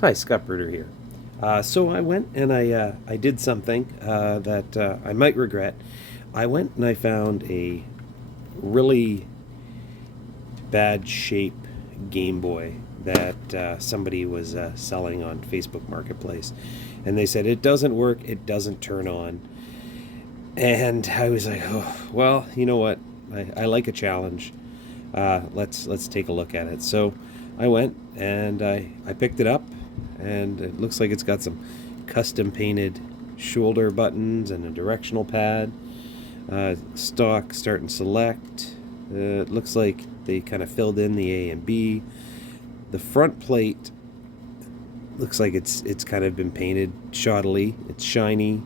Hi, Scott Bruder here. So I went and I did something that I might regret. I went and I found a really bad shape Game Boy that somebody was selling on Facebook Marketplace, and they said it doesn't work, it doesn't turn on, and I was like, oh, well, you know what? I like a challenge. Let's take a look at it. So I went and I picked it up, and it looks like it's got some custom painted shoulder buttons and a directional pad. Stock start and select. It looks like they kind of filled in the A and B. The front plate looks like it's kind of been painted shoddily. It's shiny,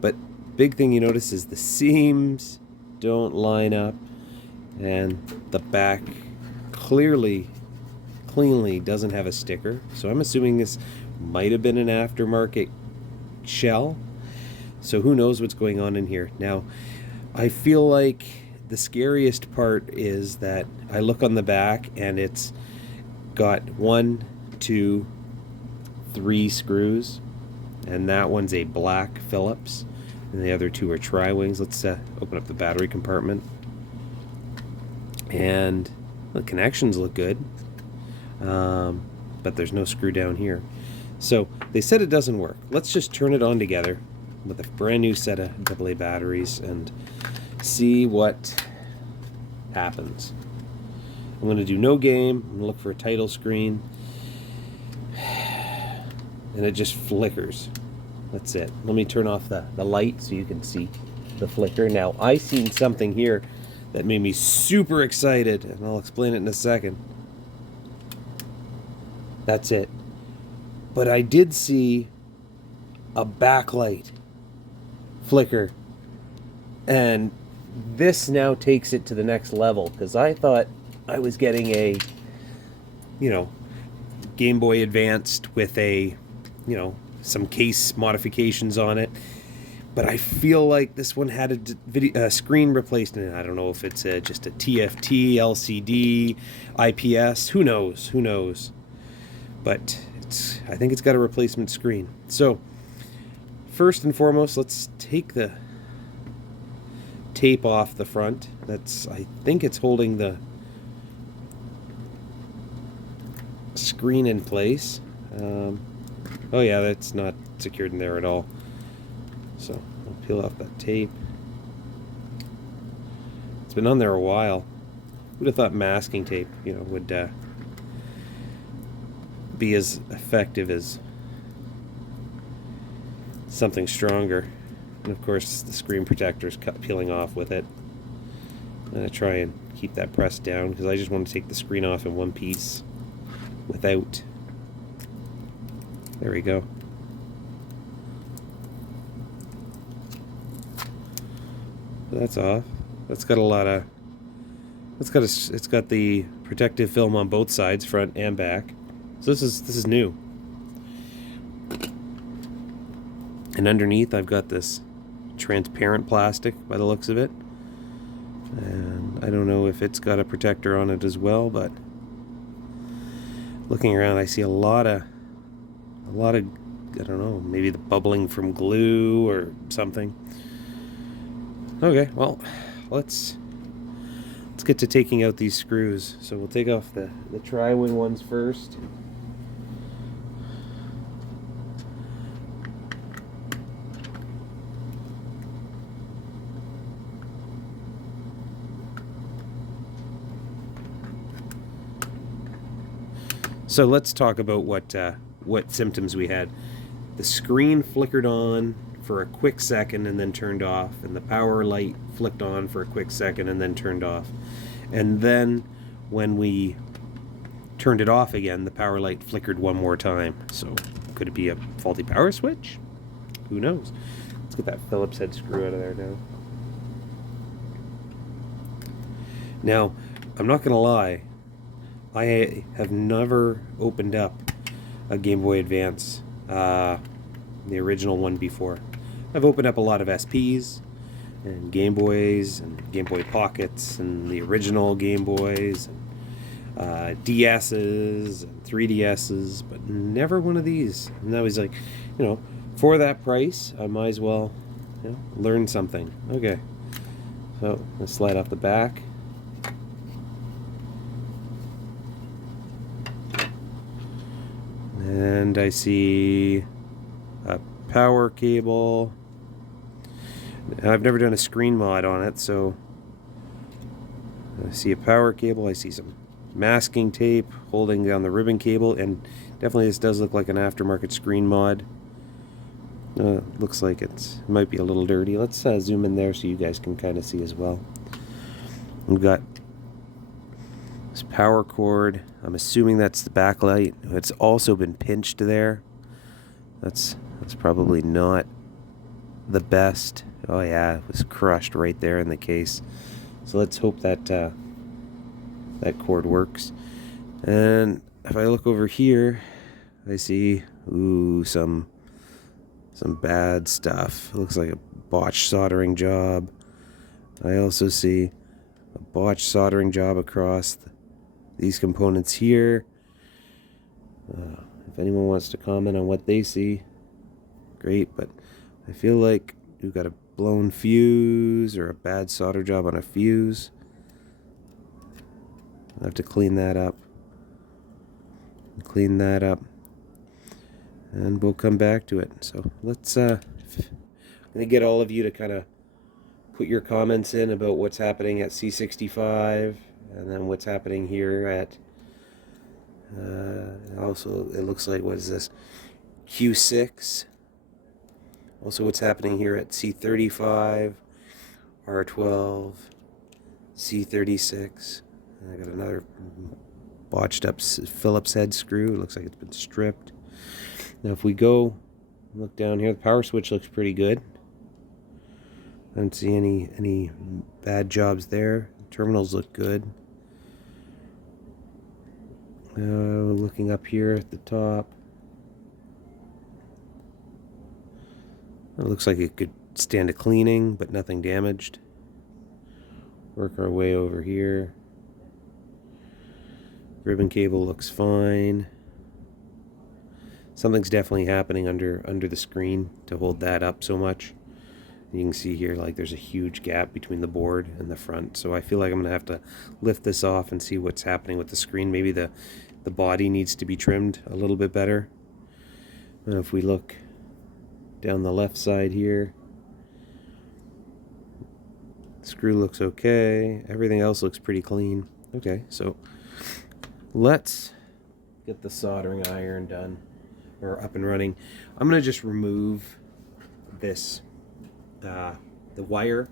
but big thing you notice is the seams don't line up, and the back cleanly doesn't have a sticker. So I'm assuming this might have been an aftermarket shell. So who knows what's going on in here. Now, I feel like the scariest part is that I look on the back and it's got 1, 2, 3 screws, and that one's a black Phillips, and the other 2 are tri-wings. Let's open up the battery compartment, and the connections look good, but there's no screw down here. So they said it doesn't work. Let's just turn it on together with a brand new set of AA batteries and see what happens. I'm going to do no game. I'm going to look for a title screen, and it just flickers. That's it. Let me turn off the light so you can see the flicker. Now, I seen something here that made me super excited, and I'll explain it in a second. That's it. But I did see a backlight flicker, and this now takes it to the next level, because I thought I was getting a, Game Boy Advanced with a, some case modifications on it. But I feel like this one had a screen replaced in it. I don't know if it's just a TFT, LCD, IPS. Who knows? But I think it's got a replacement screen. So, first and foremost, let's take the tape off the front. I think it's holding the screen in place. Oh yeah, that's not secured in there at all. So I'll peel off that tape. It's been on there a while. Would have thought masking tape, would be as effective as something stronger. And of course, the screen protector's peeling off with it. I'm going to try and keep that pressed down, because I just want to take the screen off in one piece without... There we go. So that's off. That's got a lot of... It's got the protective film on both sides, front and back. So this is new. And underneath, I've got this transparent plastic by the looks of it, and I don't know if it's got a protector on it as well, but looking around, I see a lot of I don't know, maybe the bubbling from glue or something. Okay, well, let's get to taking out these screws. So we'll take off the tri-wing ones first. So let's talk about what symptoms we had. The screen flickered on for a quick second and then turned off, and the power light flicked on for a quick second and then turned off. And then when we turned it off again, the power light flickered one more time. So could it be a faulty power switch? Who knows? Let's get that Phillips head screw out of there now. Now, I'm not going to lie. I have never opened up a Game Boy Advance, the original one, before. I've opened up a lot of SPs and Game Boys and Game Boy Pockets and the original Game Boys. DSs and 3DSs, but never one of these. And I was like, for that price, I might as well, learn something. Okay, so let's slide off the back. And I see a power cable. I've never done a screen mod on it, so I see a power cable. I see some masking tape holding down the ribbon cable, and definitely this does look like an aftermarket screen mod. Looks like it might be a little dirty. Let's zoom in there so you guys can kind of see as well. We've got this power cord. I'm assuming that's the backlight. It's also been pinched there. That's probably not the best. Oh yeah, it was crushed right there in the case. So let's hope that that cord works. And if I look over here, I see some bad stuff. It looks like a botched soldering job. I also see a botched soldering job across these components here. If anyone wants to comment on what they see, great, but I feel like we've got a blown fuse or a bad solder job on a fuse. I'll have to clean that up. And we'll come back to it. So let's I'm gonna get all of you to kind of put your comments in about what's happening at C65, and then what's happening here at also, it looks like, what is this, Q6. Also what's happening here at C35, R12, C36. And I got another botched up Phillips head screw. It looks like it's been stripped. Now if we go look down here, the power switch looks pretty good. I don't see any bad jobs there. Terminals look good. Looking up here at the top, it looks like it could stand a cleaning, but nothing damaged. Work our way over here. Ribbon cable looks fine. Something's definitely happening under the screen to hold that up so much. You can see here, like, there's a huge gap between the board and the front. So I feel like I'm gonna have to lift this off and see what's happening with the screen. Maybe the body needs to be trimmed a little bit better. And if we look down the left side here, the screw looks okay. Everything else looks pretty clean. Okay, so let's get the soldering iron done, or up and running. I'm gonna just remove this the wire.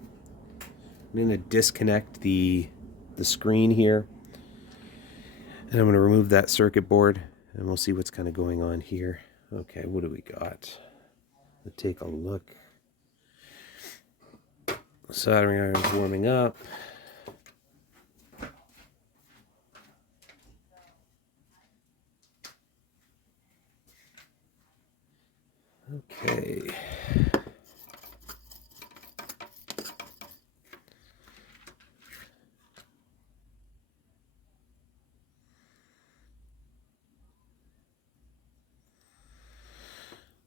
I'm gonna disconnect the screen here, and I'm gonna remove that circuit board, and we'll see what's kind of going on here. Okay, what do we got? Let's take a look. Soldering iron's warming up. Okay.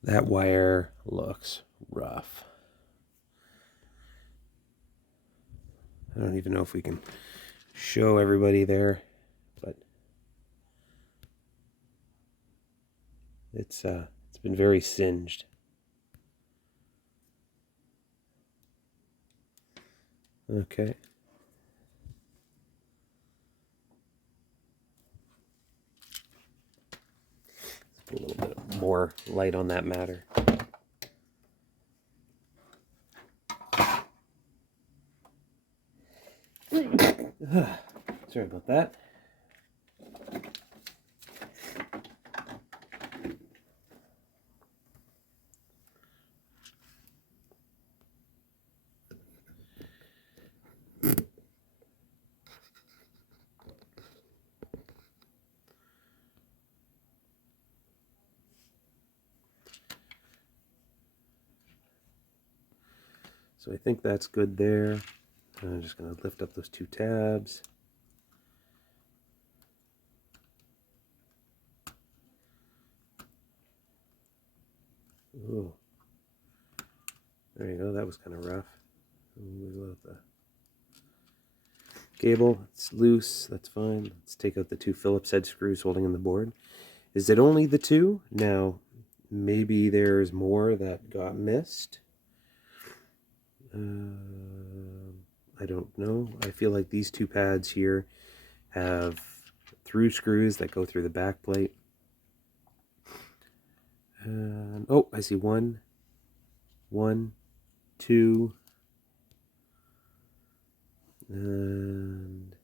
That wire looks rough. I don't even know if we can show everybody there, but it's been very singed. Okay. Let's put a little bit more light on that matter. Sorry about that. So I think that's good there. I'm just going to lift up those two tabs. Ooh. There you go, that was kind of rough. Wiggle out the cable. It's loose, that's fine. Let's take out the two Phillips head screws holding in the board. Is it only the two? Now, maybe there's more that got missed. I don't know. I feel like these two pads here have through screws that go through the back plate. Oh, I see one, two, and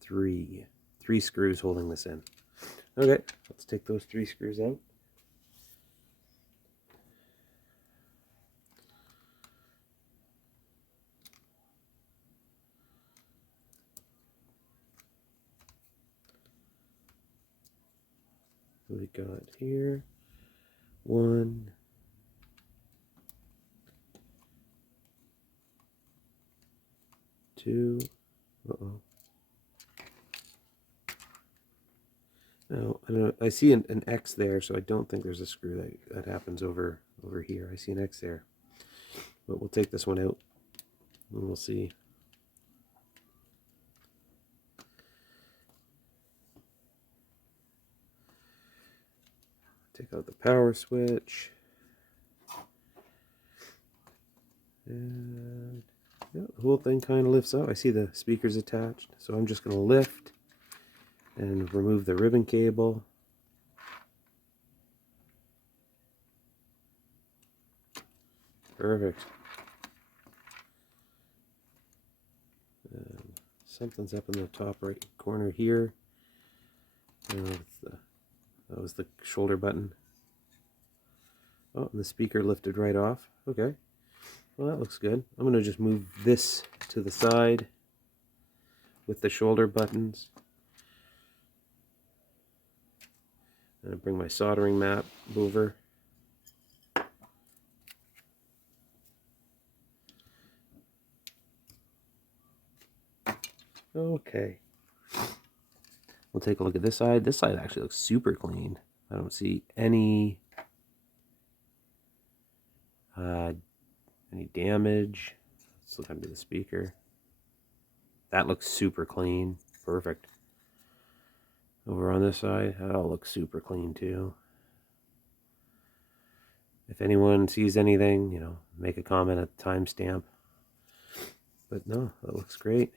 three. Three screws holding this in. Okay, let's take those three screws out. What we got here? One, two. Uh-oh. No, I don't. I see an X there, so I don't think there's a screw that happens over here. I see an X there, but we'll take this one out, and we'll see. Take out the power switch, and yeah, the whole thing kind of lifts up. I see the speakers attached, so I'm just going to lift and remove the ribbon cable. Perfect. And something's up in the top right corner here. That was the shoulder button. Oh, and the speaker lifted right off. Okay. Well, that looks good. I'm going to just move this to the side with the shoulder buttons. And bring my soldering mat over. Okay. We'll take a look at this side. This side actually looks super clean. I don't see any damage. Let's look under the speaker. That looks super clean. Perfect. Over on this side, that all looks super clean too. If anyone sees anything, you know, make a comment at the timestamp. But no, that looks great.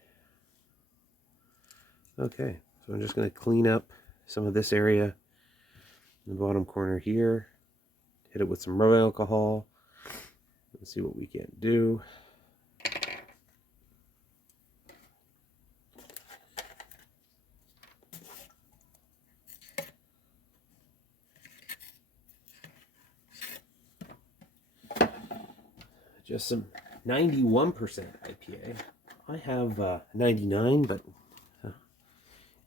Okay, so I'm just going to clean up some of this area in the bottom corner here. Hit it with some rubbing alcohol. Let's see what we can do. Just some 91% IPA. I have 99, but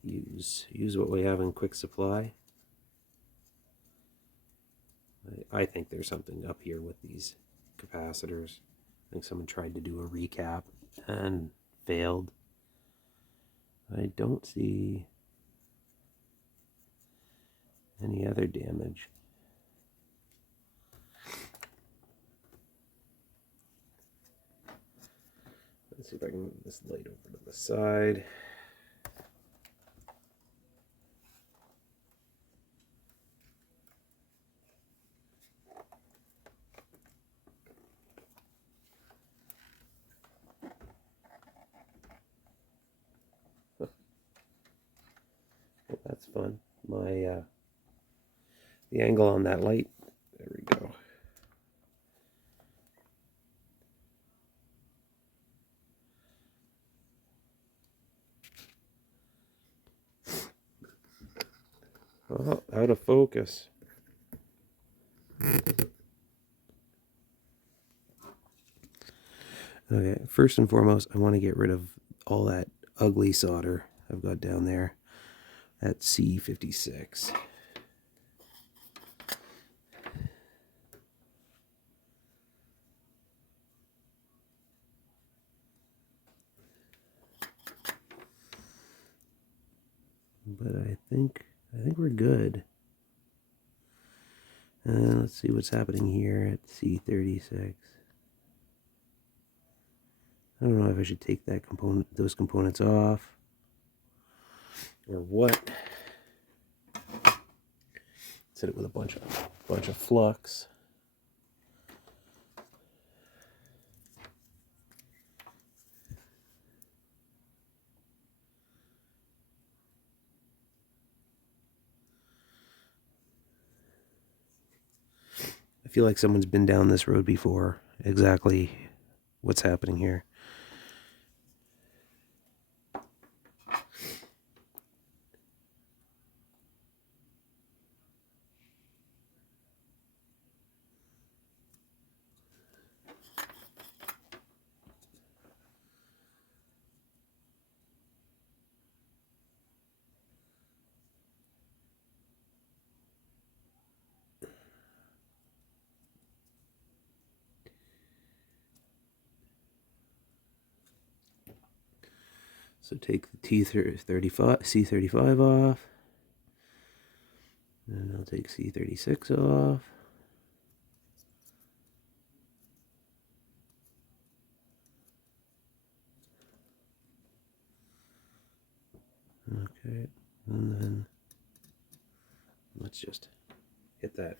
use what we have in quick supply. I think there's something up here with these capacitors. I think someone tried to do a recap and failed. I don't see any other damage. Let's see if I can move this light over to the side. Well, that's fun. The angle on that light. There we go. Oh, out of focus. Okay, first and foremost, I want to get rid of all that ugly solder I've got down there at C56. But I think we're good. Let's see what's happening here at C36. I don't know if I should take those components off, or what. Set it with a bunch of flux. I feel like someone's been down this road before. Exactly what's happening here. So take the C35 off, and I'll take C36 off. Okay, and then let's just hit that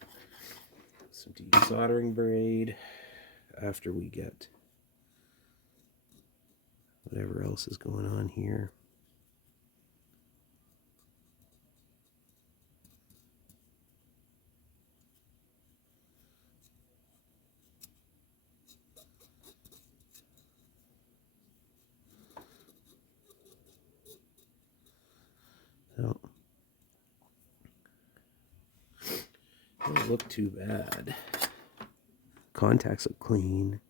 some desoldering braid after we get whatever else is going on here. So, doesn't look too bad. Contacts look clean.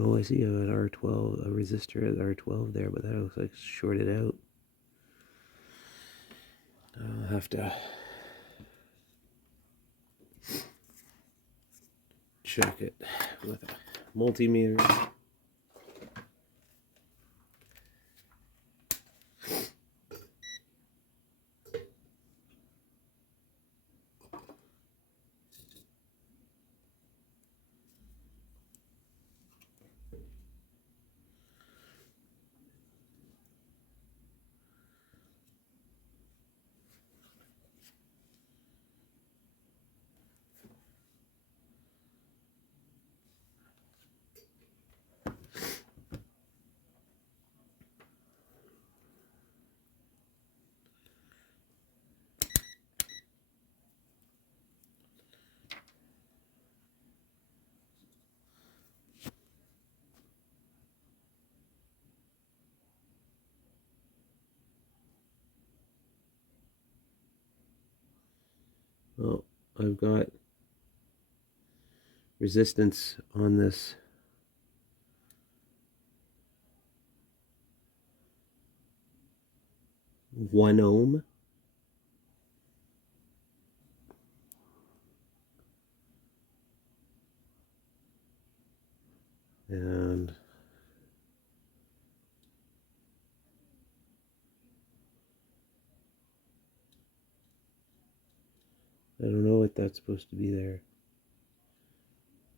Oh, I see an R12, a resistor at R12 there, but that looks like it's shorted out. I'll have to check it with a multimeter. Well, I've got resistance on this one ohm. And I don't know what that's supposed to be there.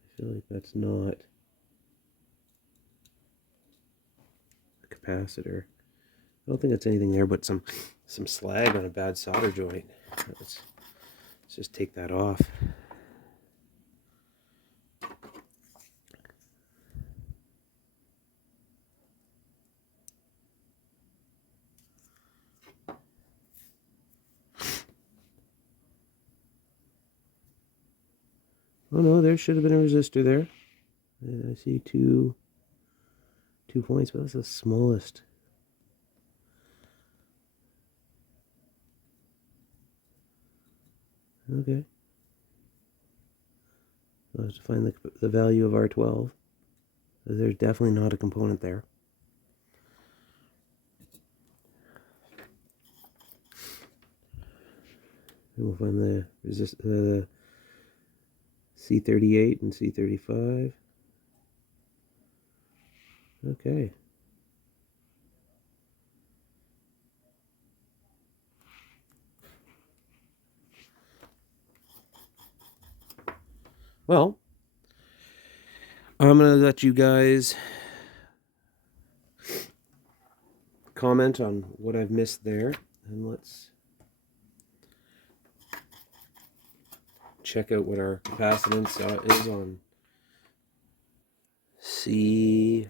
I feel like that's not a capacitor. I don't think that's anything there but some slag on a bad solder joint. Let's just take that off. Oh no, there should have been a resistor there. I see two points, but that's the smallest. Okay. I'll have to find the value of R12. There's definitely not a component there. And we'll find the C38 and C35. Okay. Well, I'm going to let you guys comment on what I've missed there. And let's check out what our capacitance is on C36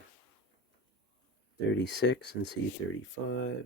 and C35.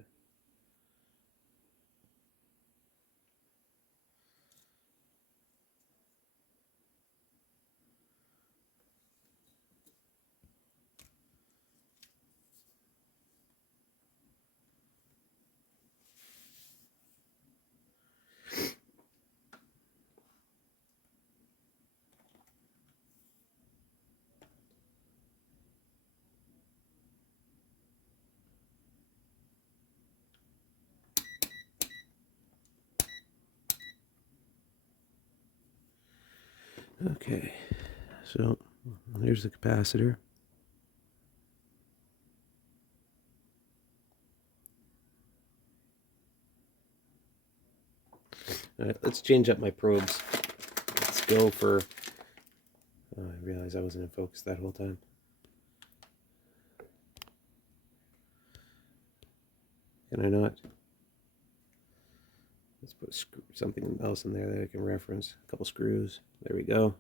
Okay, so there's the capacitor. All right, let's change up my probes. Let's go for... Oh, I realized I wasn't in focus that whole time. Can I not? Let's put something else in there that I can reference. A couple screws. There we go.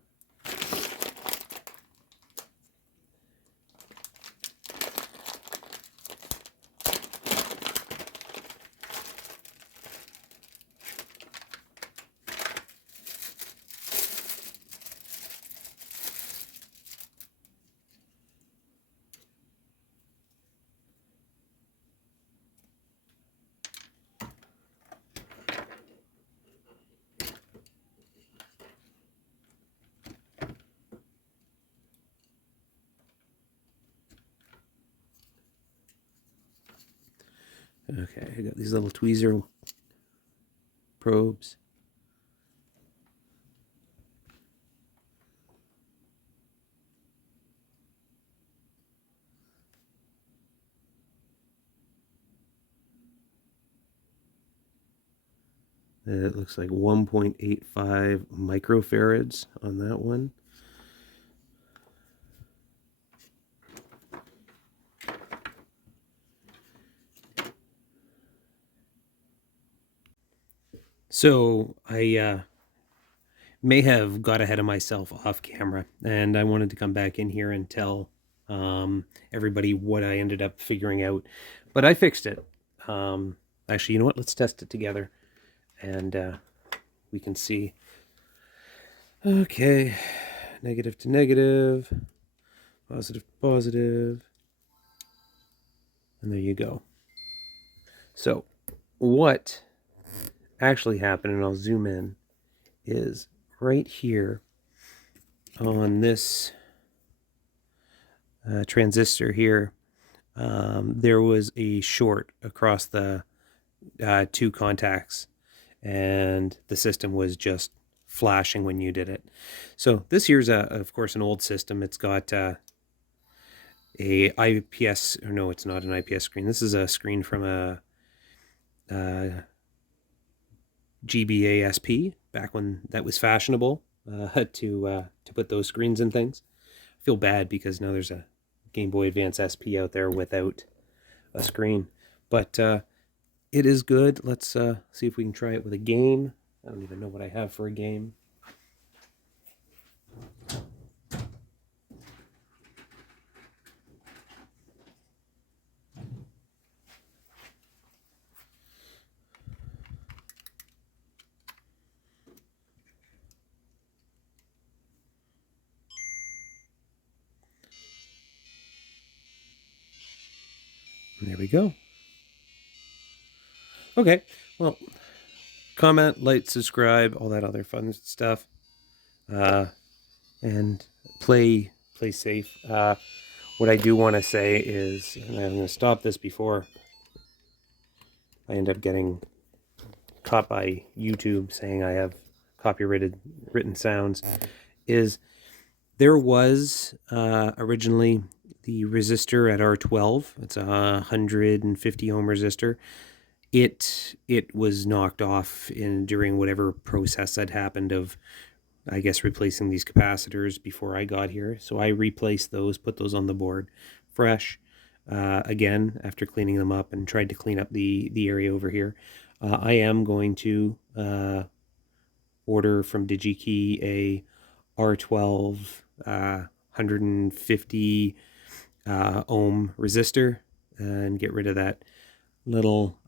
Okay, I got these little tweezer probes. It looks like 1.85 microfarads on that one. So I may have got ahead of myself off camera, and I wanted to come back in here and tell everybody what I ended up figuring out. But I fixed it. Actually, you know what? Let's test it together, and we can see. Okay, negative to negative, positive to positive, and there you go. So what actually happened, and I'll zoom in, is right here on this transistor here, there was a short across the two contacts, and the system was just flashing when you did it. So this here's of course an old system. It's got a IPS, or no, it's not an IPS screen. This is a screen from a GBA-SP, back when that was fashionable to put those screens in things. I feel bad because now there's a Game Boy Advance SP out there without a screen, but it is good. Let's see if we can try it with a game. I don't even know what I have for a game. There we go. Okay, well, comment, like, subscribe, all that other fun stuff, and play safe. What I do want to say is, and I'm going to stop this before I end up getting caught by YouTube saying I have copyrighted written sounds, is there was originally the resistor at R12. It's a 150 ohm resistor. It was knocked off during whatever process had happened of I guess, replacing these capacitors before I got here. So I replaced those, put those on the board fresh. Again, after cleaning them up, and tried to clean up the area over here. I am going to order from DigiKey a R12 150 ohm resistor, and get rid of that little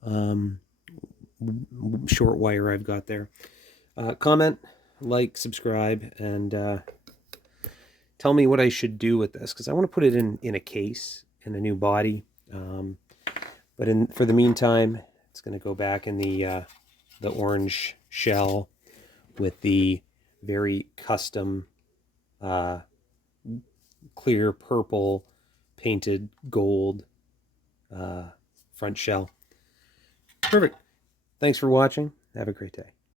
short wire I've got there. Comment, like, subscribe, and tell me what I should do with this, because I want to put it in a case, in a new body. But for the meantime, it's going to go back in the orange shell with the very custom clear purple painted gold front shell. Perfect. Thanks for watching. Have a great day.